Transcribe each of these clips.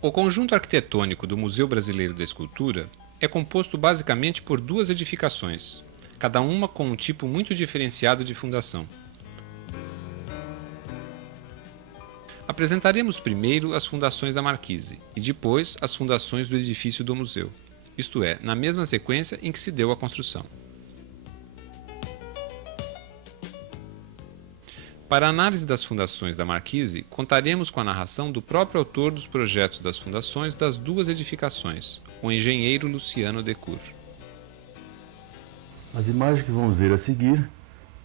O conjunto arquitetônico do Museu Brasileiro da Escultura é composto basicamente por duas edificações, cada uma com um tipo muito diferenciado de fundação. Apresentaremos primeiro as fundações da Marquise e depois as fundações do edifício do museu, isto é, na mesma sequência em que se deu a construção. Para a análise das fundações da Marquise, contaremos com a narração do próprio autor dos projetos das fundações das duas edificações, o engenheiro Luciano Decour. As imagens que vamos ver a seguir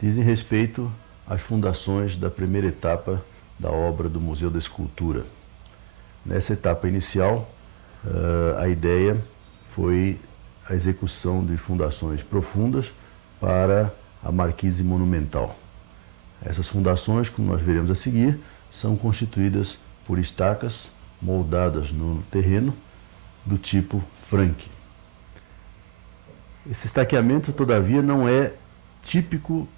dizem respeito às fundações da primeira etapa da obra do Museu da Escultura. Nessa etapa inicial, a ideia foi a execução de fundações profundas para a Marquise monumental. Essas fundações, como nós veremos a seguir, são constituídas por estacas moldadas no terreno do tipo Frank. Esse estaqueamento, todavia, não é típico,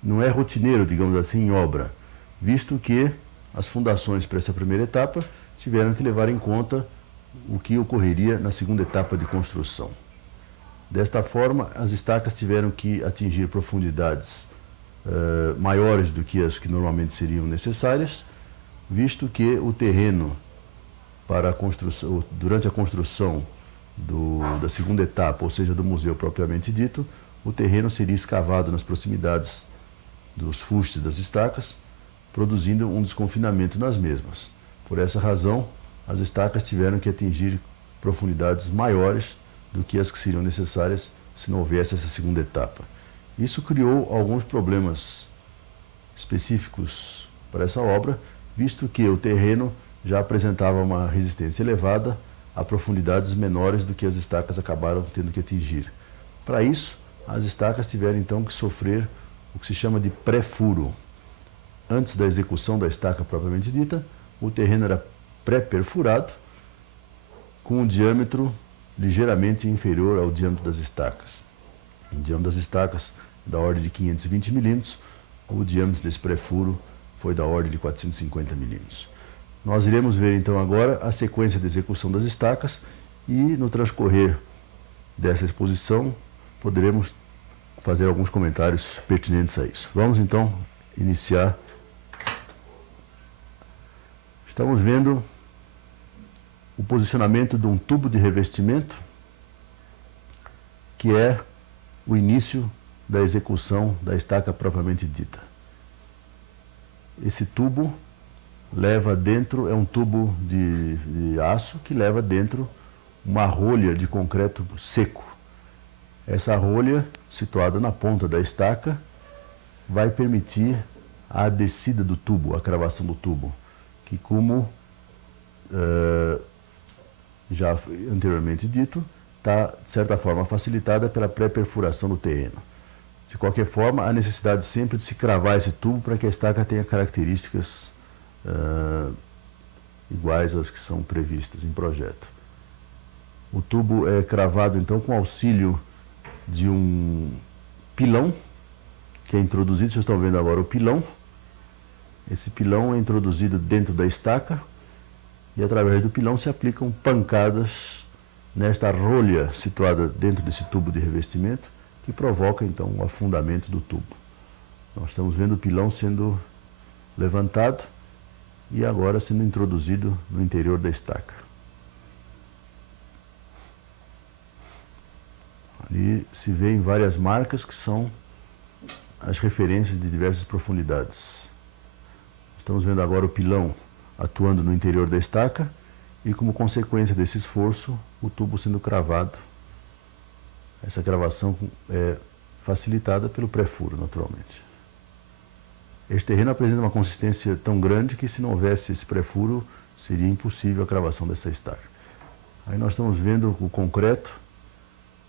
não é rotineiro, digamos assim, em obra, visto que as fundações para essa primeira etapa tiveram que levar em conta o que ocorreria na segunda etapa de construção. Desta forma, as estacas tiveram que atingir profundidades maiores do que as que normalmente seriam necessárias, visto que o terreno para a construção, durante a construção da segunda etapa, ou seja, do museu propriamente dito, o terreno seria escavado nas proximidades dos fustes das estacas, produzindo um desconfinamento nas mesmas. Por essa razão, as estacas tiveram que atingir profundidades maiores do que as que seriam necessárias se não houvesse essa segunda etapa. Isso criou alguns problemas específicos para essa obra, visto que o terreno já apresentava uma resistência elevada a profundidades menores do que as estacas acabaram tendo que atingir. Para isso, as estacas tiveram então que sofrer o que se chama de pré-furo. Antes da execução da estaca propriamente dita, o terreno era pré-perfurado, com um diâmetro ligeiramente inferior ao diâmetro das estacas. O diâmetro das estacas da ordem de 520 milímetros, o diâmetro desse pré-furo foi da ordem de 450 milímetros. Nós iremos ver então agora a sequência de execução das estacas e no transcorrer dessa exposição poderemos fazer alguns comentários pertinentes a isso. Vamos então iniciar. Estamos vendo o posicionamento de um tubo de revestimento, que é o início da execução da estaca propriamente dita. Esse tubo leva dentro, é um tubo de aço que leva dentro uma rolha de concreto seco. Essa rolha, situada na ponta da estaca, vai permitir a descida do tubo, a cravação do tubo, que, como já anteriormente dito, está, de certa forma, facilitada pela pré-perfuração do terreno. De qualquer forma, há necessidade sempre de se cravar esse tubo para que a estaca tenha características iguais às que são previstas em projeto. O tubo é cravado, então, com auxílio de um pilão, que é introduzido, vocês estão vendo agora o pilão. Esse pilão é introduzido dentro da estaca e, através do pilão, se aplicam pancadas nesta rolha situada dentro desse tubo de revestimento, que provoca, então, o afundamento do tubo. Nós estamos vendo o pilão sendo levantado e agora sendo introduzido no interior da estaca. Ali se vêem várias marcas que são as referências de diversas profundidades. Estamos vendo agora o pilão atuando no interior da estaca e, como consequência desse esforço, o tubo sendo cravado. Essa cravação é facilitada pelo pré-furo, naturalmente. Este terreno apresenta uma consistência tão grande que, se não houvesse esse pré-furo, seria impossível a cravação dessa estaca. Aí nós estamos vendo o concreto,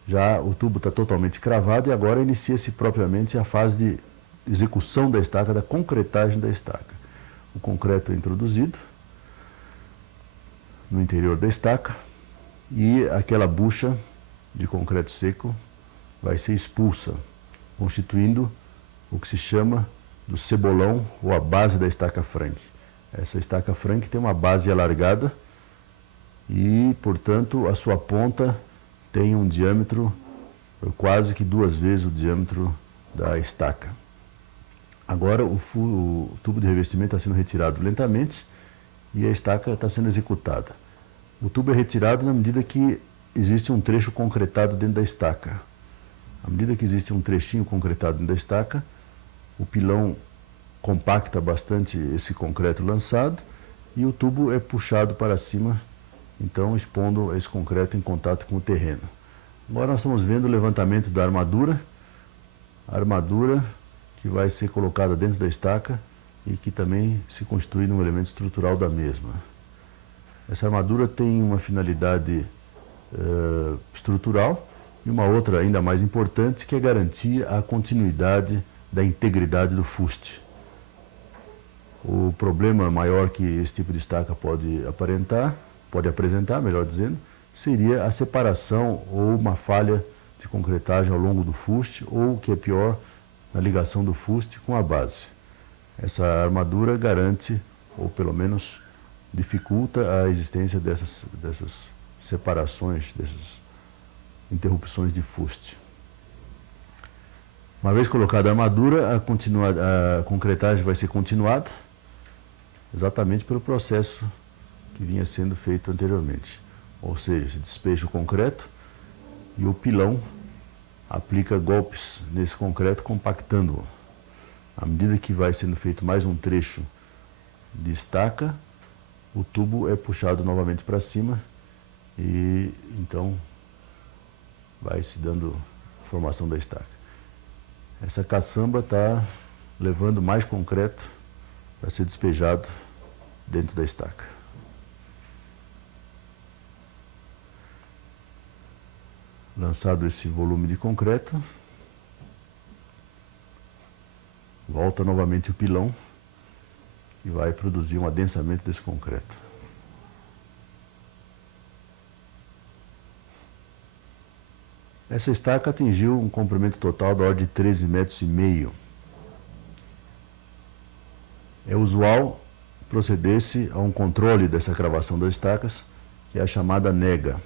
já o tubo está totalmente cravado e agora inicia-se propriamente a fase de execução da estaca, da concretagem da estaca. O concreto é introduzido no interior da estaca e aquela bucha de concreto seco vai ser expulsa, constituindo o que se chama do cebolão ou a base da estaca Frank. Essa estaca Frank tem uma base alargada e, portanto, a sua ponta tem um diâmetro quase que 2 vezes o diâmetro da estaca. Agora o tubo de revestimento está sendo retirado lentamente e a estaca está sendo executada. O tubo é retirado na medida que existe um trecho concretado dentro da estaca. À medida que existe um trechinho concretado dentro da estaca, o pilão compacta bastante esse concreto lançado e o tubo é puxado para cima, então expondo esse concreto em contato com o terreno. Agora nós estamos vendo o levantamento da armadura, a armadura que vai ser colocada dentro da estaca e que também se constitui num elemento estrutural da mesma. Essa armadura tem uma finalidade estrutural e uma outra ainda mais importante, que é garantir a continuidade da integridade do fuste. O problema maior que esse tipo de estaca pode apresentar, melhor dizendo, seria a separação ou uma falha de concretagem ao longo do fuste, ou o que é pior, na ligação do fuste com a base. Essa armadura garante, ou pelo menos dificulta a existência dessas separações, dessas interrupções de fuste. Uma vez colocada a armadura, a concretagem vai ser continuada, exatamente pelo processo que vinha sendo feito anteriormente. Ou seja, se despeja o concreto e o pilão aplica golpes nesse concreto, compactando-o. À medida que vai sendo feito mais um trecho de estaca, o tubo é puxado novamente para cima e então vai se dando a formação da estaca. Essa caçamba está levando mais concreto para ser despejado dentro da estaca. Lançado esse volume de concreto, volta novamente o pilão e vai produzir um adensamento desse concreto. Essa estaca atingiu um comprimento total da ordem de 13,5 metros. É usual proceder-se a um controle dessa cravação das estacas, que é a chamada nega.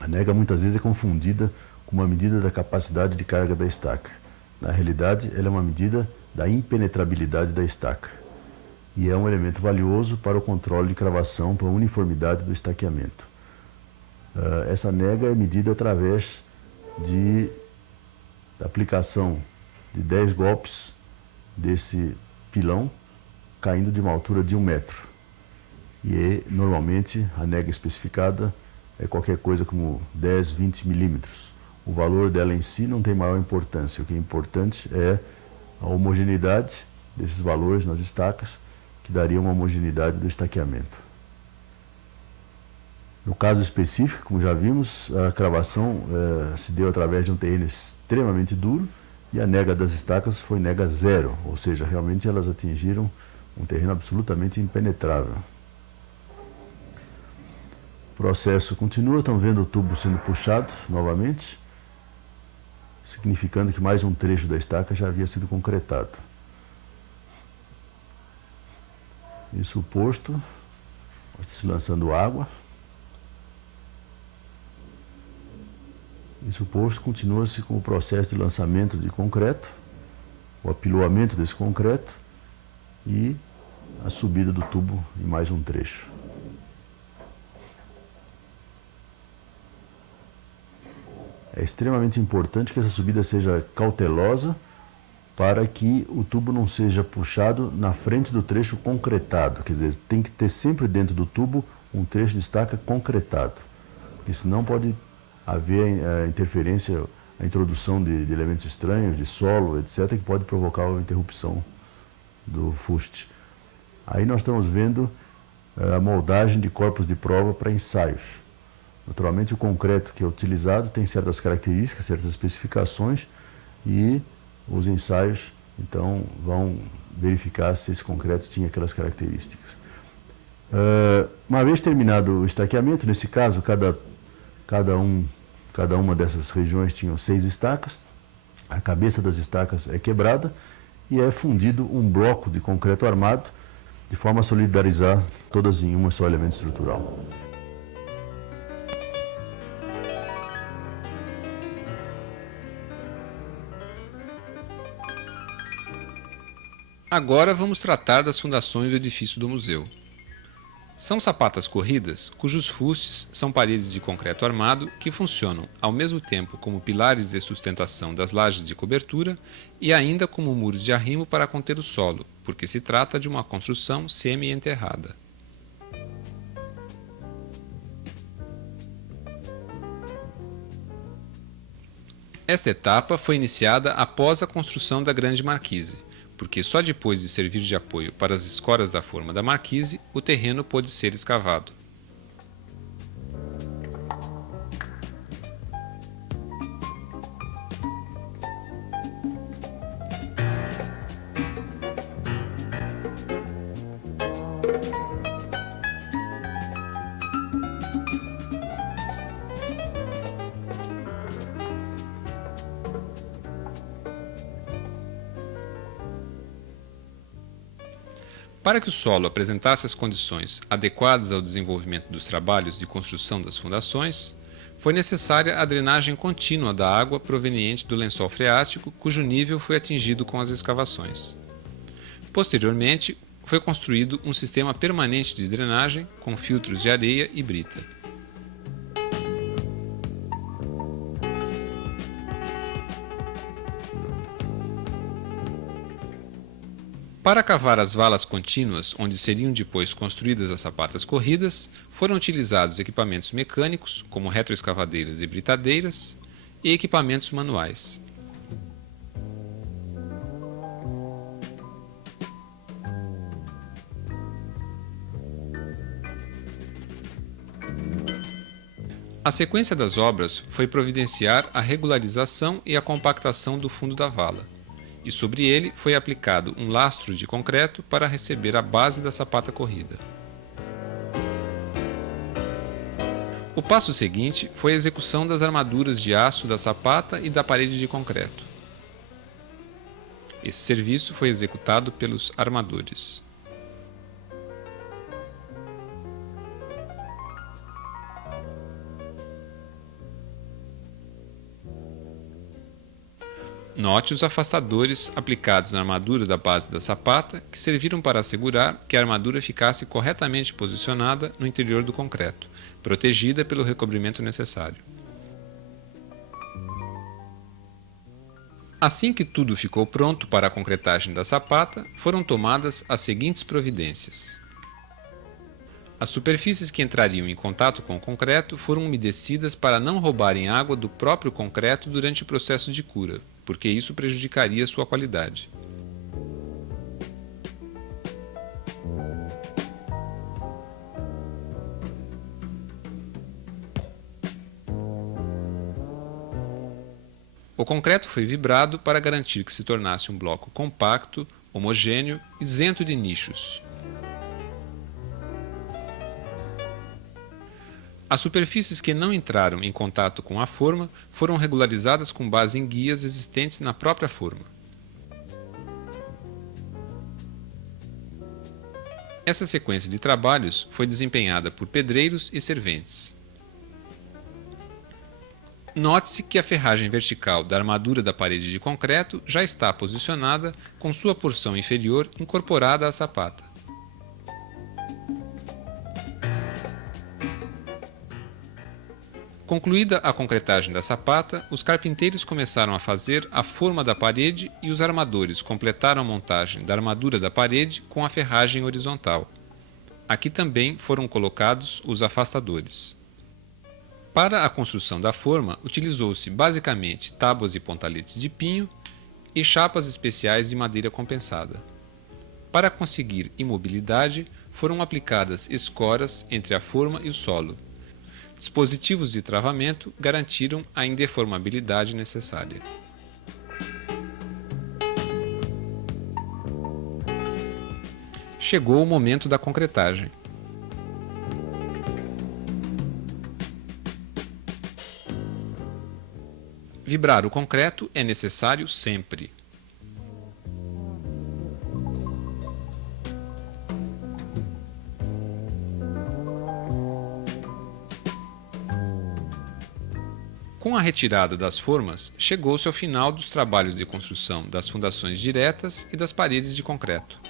A nega muitas vezes é confundida com uma medida da capacidade de carga da estaca. Na realidade, ela é uma medida da impenetrabilidade da estaca e é um elemento valioso para o controle de cravação, para a uniformidade do estaqueamento. Essa nega é medida através da aplicação de 10 golpes desse pilão, caindo de uma altura de 1 metro. E normalmente a nega especificada é qualquer coisa como 10, 20 milímetros. O valor dela em si não tem maior importância. O que é importante é a homogeneidade desses valores nas estacas, que daria uma homogeneidade do estaqueamento. No caso específico, como já vimos, a cravação se deu através de um terreno extremamente duro e a nega das estacas foi nega zero, ou seja, realmente elas atingiram um terreno absolutamente impenetrável. O processo continua, estão vendo o tubo sendo puxado novamente, significando que mais um trecho da estaca já havia sido concretado. Isso posto, está se lançando água. Isso posto, continua-se com o processo de lançamento de concreto, o apiloamento desse concreto e a subida do tubo em mais um trecho. É extremamente importante que essa subida seja cautelosa para que o tubo não seja puxado na frente do trecho concretado. Quer dizer, tem que ter sempre dentro do tubo um trecho de estaca concretado, porque senão pode haver a interferência, a introdução de elementos estranhos, de solo, etc., que pode provocar a interrupção do fuste. Aí nós estamos vendo a moldagem de corpos de prova para ensaios. Naturalmente, o concreto que é utilizado tem certas características, certas especificações, e os ensaios, então, vão verificar se esse concreto tinha aquelas características. Uma vez terminado o estaqueamento, nesse caso, cada uma dessas regiões tinham 6 estacas, a cabeça das estacas é quebrada e é fundido um bloco de concreto armado, de forma a solidarizar todas em um só elemento estrutural. Agora vamos tratar das fundações do edifício do museu. São sapatas corridas, cujos fustes são paredes de concreto armado que funcionam ao mesmo tempo como pilares de sustentação das lajes de cobertura e ainda como muros de arrimo para conter o solo, porque se trata de uma construção semi-enterrada. Esta etapa foi iniciada após a construção da Grande Marquise, porque só depois de servir de apoio para as escoras da forma da marquise, o terreno pôde ser escavado. Para que o solo apresentasse as condições adequadas ao desenvolvimento dos trabalhos de construção das fundações, foi necessária a drenagem contínua da água proveniente do lençol freático, cujo nível foi atingido com as escavações. Posteriormente, foi construído um sistema permanente de drenagem com filtros de areia e brita. Para cavar as valas contínuas onde seriam depois construídas as sapatas corridas, foram utilizados equipamentos mecânicos, como retroescavadeiras e britadeiras, e equipamentos manuais. A sequência das obras foi providenciar a regularização e a compactação do fundo da vala, e sobre ele foi aplicado um lastro de concreto para receber a base da sapata corrida. O passo seguinte foi a execução das armaduras de aço da sapata e da parede de concreto. Esse serviço foi executado pelos armadores. Note os afastadores aplicados na armadura da base da sapata, que serviram para assegurar que a armadura ficasse corretamente posicionada no interior do concreto, protegida pelo recobrimento necessário. Assim que tudo ficou pronto para a concretagem da sapata, foram tomadas as seguintes providências. As superfícies que entrariam em contato com o concreto foram umedecidas para não roubarem água do próprio concreto durante o processo de cura, porque isso prejudicaria sua qualidade. O concreto foi vibrado para garantir que se tornasse um bloco compacto, homogêneo, isento de nichos. As superfícies que não entraram em contato com a forma foram regularizadas com base em guias existentes na própria forma. Essa sequência de trabalhos foi desempenhada por pedreiros e serventes. Note-se que a ferragem vertical da armadura da parede de concreto já está posicionada com sua porção inferior incorporada à sapata. Concluída a concretagem da sapata, os carpinteiros começaram a fazer a forma da parede e os armadores completaram a montagem da armadura da parede com a ferragem horizontal. Aqui também foram colocados os afastadores. Para a construção da forma, utilizou-se basicamente tábuas e pontaletes de pinho e chapas especiais de madeira compensada. Para conseguir imobilidade, foram aplicadas escoras entre a forma e o solo. Dispositivos de travamento garantiram a indeformabilidade necessária. Chegou o momento da concretagem. Vibrar o concreto é necessário sempre. Com a retirada das formas, chegou-se ao final dos trabalhos de construção das fundações diretas e das paredes de concreto.